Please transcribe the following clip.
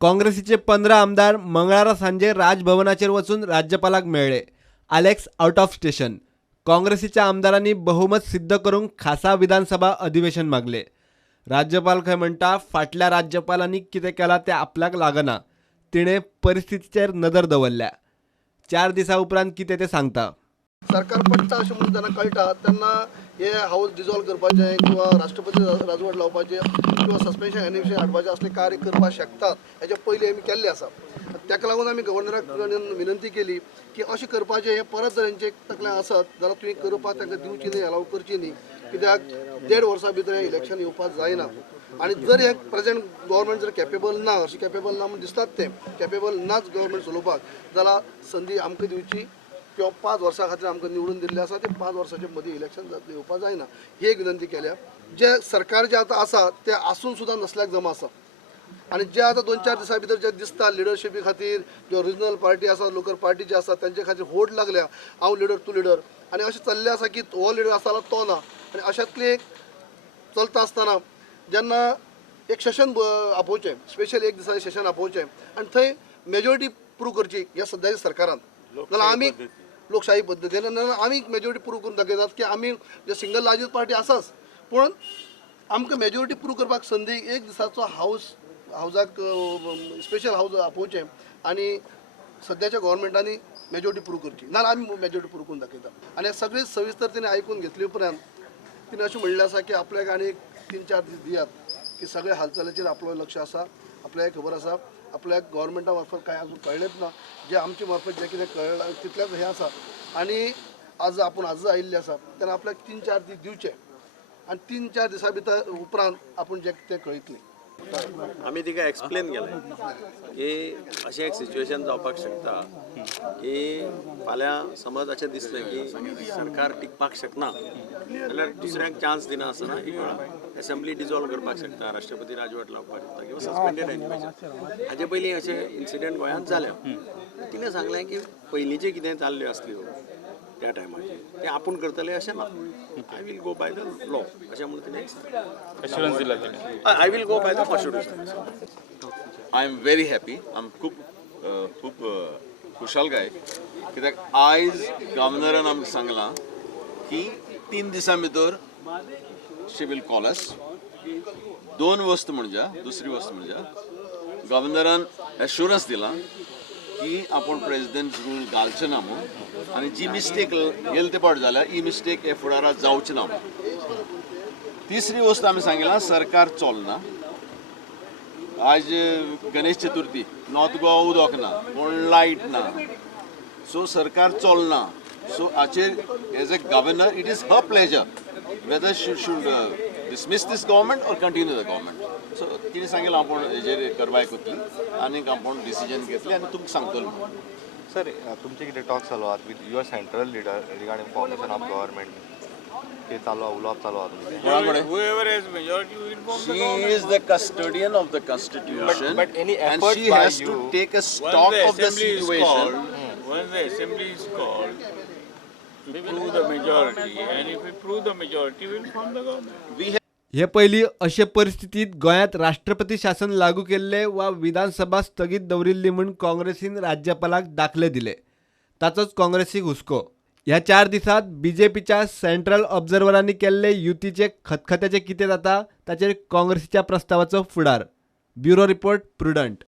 काँग्रेसीचे 15 आमदार मंगळारा सांजे राजभवनाचेर वचून राज्यपालाक मेळ्ळे. आलेक्स आउट ऑफ स्टेशन. काँग्रेसीच्या आमदारांनी बहुमत सिद्ध करून खासा विधानसभा अधिवेशन मागले. राज्यपाल खंय म्हणटा फाटल्या राज्यपालांनी कितें केलां तें आपल्याक लागना. तिणें परिस्थितीचेर नदर दवरल्या. 4 दिसां उपरांत कितें तें सांगता. सरकार पडटा अशें म्हणून जेन्ना कळटा तेन्ना हे हाऊस डिजॉल्व करपाचें किंवा राष्ट्रपती राजवट लावपाचें किंवा सस्पेन्शन आनी विशय हाडपाचें असले कार्य करपाक शकतात हेचे पयलीं आमी केल्ले आसा. ताका लागून आमी गव्हर्नराक विनंती केली की अशें करपाचें हे परत जर हेंचे तकलें आसत जाल्यार तुवें करपाक तांकां दिवची न्ही, अलाव करची न्ही. कित्याक 1.5 वर्सां भितर हें इलेक्शन येवपाक जायना. आनी जर हे प्रेजेंट गव्हर्नमेंट जर कॅपेबल ना, अशें कॅपेबल ना म्हणून दिसतात ते कॅपेबल नाच गव्हर्नमेंट चलोवपाक, जाल्यार संदी आमकां दिवची किंवा 5 वर्सां खातीर आमकां निवडून दिल्ले आसा ते 5 वर्सांचे मदीं इलेक्शन येवपाक जायना ही एक विनंती केल्या. जे सरकार जे आतां आसा ते आसून सुद्दां नसल्याक जमा आसा. आनी जे आतां 2-4 दिसां भितर जे दिसता लिडरशिपी खातीर ज्यो रिजनल पार्टी आसा, लोकल पार्टी जे आसा तांचे खातीर होड लागल्या, हांव लिडर तूं लिडर, आनी अशें चल्लें आसा की हो लिडर आसा जाल्यार तो ना. आनी अशातले चलता आसतना जेन्ना एक सेशन आपोवचें, स्पेशल एक दिसाचें सेशन आपोवचें आनी थंय मेजॉरिटी प्रूव करची ह्या सद्याच्या सरकारान, जाल्यार आमी लोकशाही पद्दतीन आमी मेजॉरिटी प्रूव करून दाखयतात की आमी जे सिंगल लार्जस्ट पार्टी आसाच, पूण आमकां मेजॉरिटी प्रूव करपाक संदी एक दिसाचो हावजाक स्पेशल हावज आपोवचें आनी सद्याच्या गव्हर्नमेंटांनी मेजॉरिटी प्रूव करची, नाल्यार आमी मेजॉरिटी प्रूव करून दाखयता. आनी हे सगळे सविस्तर तिणें आयकून घेतले उपरांत तिणें अशें म्हणलें आसा की आपल्याक आनी 3-4 दीस दियात की सगळे हालचालीचेर आपलो लक्ष आसा, आपल्याक खबर आसा. आपल्याक गव्हर्नमेंटा मार्फत कांय अजून कळ्ळेंच ना. जे आमचे मार्फत जें कितें कळ्ळां तितलेंच हें आसा. आनी आपूण आज आयिल्ले आसा तेन्ना आपल्याक 3-4 दीस दिवचे आनी 3-4 दिसां भितर उपरांत आपूण जें तें कळयतलें. आमी तिका एक्सप्लेन केलें की अशें एक सिच्युएशन जावपाक शकता की फाल्यां समज अशें दिसलें की सरकार टिकपाक शकना जाल्यार दुसऱ्याक चान्स दिना आसतना एक वेळा असेंब्ली डिजॉल्व करपाक शकता, राष्ट्रपती राजवट लावपाक शकता किंवा सस्पेंडेड एनिमेशन. हाजे पयलीं अशे इन्सिडेंट गोंयांत जाले. तिणें सांगलें की पयलींचे कितें जाल्ल्यो आसल्यो त्या टायमाचेर तें आपूण करतले अशें ना. I will go by the law अशें म्हणून तिणें एश्युरन्स दिला. I will go by the constitution. I am very happy. आम खूब खुशालकाय कित्याक आयज गव्हर्नरान आमकां सांगलां की 3 दिसां भितर शी वील कॉल अस. 2 वस्त म्हणजे दुसरी वस्त म्हणजे गव्हर्नरान एश्युरन्स दिला की आपूण प्रेसिडेंट रूल घालचे ना म्हणून, आनी जी मिस्टेक येले ते पावट जाल्यार ही मिस्टेक हे फुडाराक जावची ना. तिसरी वस्त आमी सांगिलां सरकार चलना. आज गणेश चतुर्थी, नॉर्थ गोवा उदक ना, कोण लायट ना, सो सरकार चलना. सो हाचेर as a governor it is her pleasure whether she should dismiss this government or continue the government. So तिने सांगितलं आपण हेजेर कारवाय करतली आनी आपण डिसिजन घेतली आनी तुमकां सांगतलो. सर तुमचे कितें टॉक्स चालू आहात with your central leader regarding formation of government? ते चालू आहा, उलोवप चालू आहा तुमचे? She is the custodian of the constitution, but any and effort she by has you, to take a stock of the situation. When the assembly is called to prove the majority, and if we prove the majority, we will form the government. We हे पयलीं अशे परिस्थितीत गोंयांत राष्ट्रपती शासन लागू केल्ले वा विधानसभा स्थगीत दवरिल्ली म्हूण काँग्रेसीन राज्यपालाक दाखले दिले. ताचोच काँग्रेसीक हुस्को. ह्या 4 दिसांत बीजेपीच्या सेंट्रल ऑब्झर्वरांनी केल्ले युतीचे खतखत्याचे कितें जाता ताचेर काँग्रेसीच्या प्रस्तावाचो फुडार. Bureau report prudent.